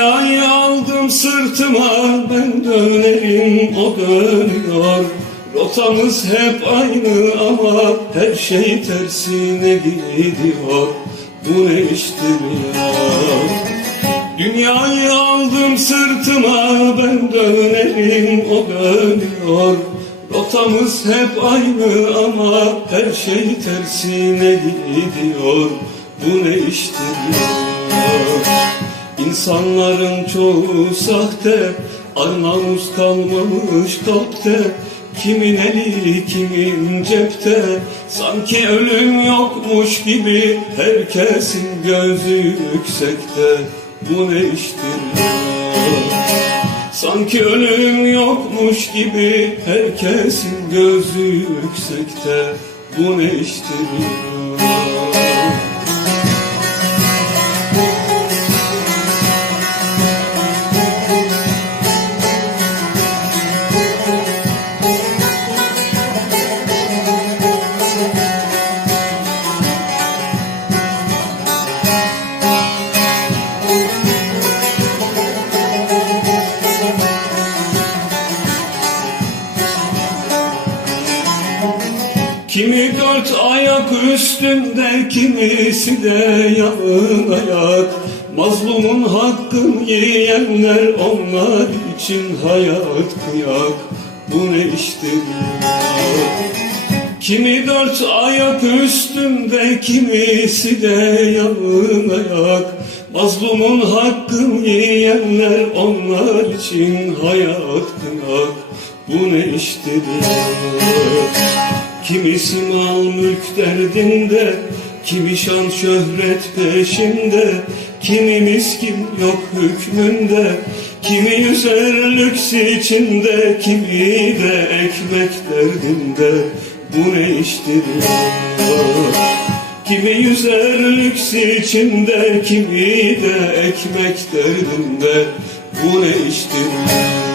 Dünyayı aldım sırtıma ben dönerim o dönüyor. Rotamız hep aynı ama her şey tersine gidiyor. Bu ne iştir ya Dünyayı aldım sırtıma ben dönerim o dönüyor. Rotamız hep aynı ama her şey tersine gidiyor. Bu ne iştir ya İnsanların çoğu sahte Arnavuz kalmamış kalpte Kimin eli kimin cepte? Sanki ölüm yokmuş gibi Herkesin gözü yüksekte. Bu ne iştir Sanki ölüm yokmuş gibi Herkesin gözü yüksekte. Bu ne iştir ya Kimi dört ayak üstünde, kimisi de yalın ayak. Mazlumun hakkını yiyenler onlar için hayat kıyak. Bu ne iştir? Kimi dört ayak üstünde, kimisi de yalın ayak. Mazlumun hakkını yiyenler onlar için hayat kıyak. Bu ne iştir ya? Kimisi mal mülk derdinde Kimi şan şöhret peşinde Kimi miskin yok hükmünde Kimi yüzer lüks içinde Kimi de ekmek derdinde. Bu ne iştir Kimi yüzer lüks içinde Kimi de ekmek derdinde. Bu ne iştir